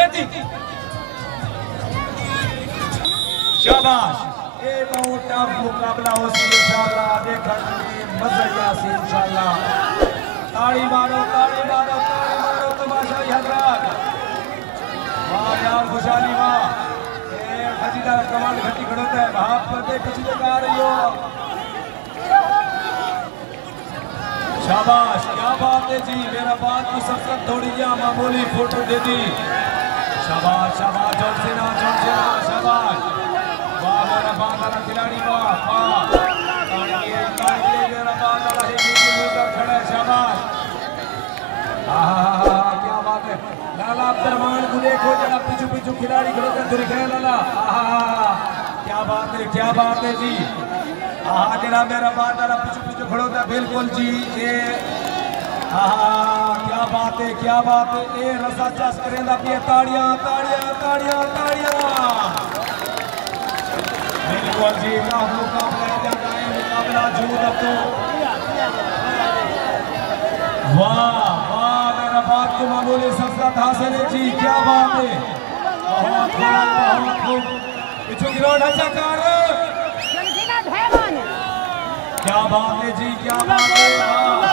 खेती शाबाश ये बहुत टफ मुकाबला हो सी इंशाल्लाह देखने में मजा आसी इंशाल्लाह ताड़ी मारो तमाशा हजरात वाह यार खुशहाली वाह ये खजीदार कमाल घटी खड़ोता है भाप पर दे कुछ दिखा रही हो शाबाश क्या बात है जी मेरा बात की सबसे थोड़ी या मामूली फोटो दे दी शाबाश शाबाश जोर से ना शाबाश वाह मेरा बात वाला खिलाड़ी वाह ताड़िए मेरा बात वाला है नीचे मुंह खड़ा है शाबाश क्या बात है लाला अब्दुर्रहमान को देखो जरा पीछू खिलाड़ी खड़े कर दुर्ग है लाला क्या बात है जी जरा मेरा बात वाला पीछू खड़ो था बिल्कुल जी ये क्या बात है ये रसा चस करेंदा पिए ताड़ियां बिल्कुल जी मुकाबला जूद अब तो वाह मेरा बात को मामूली सफलत हासिल है जी क्या बात है बहुत खूब पीछू गिरोड अच्छा कर क्या बात है जी क्या बात है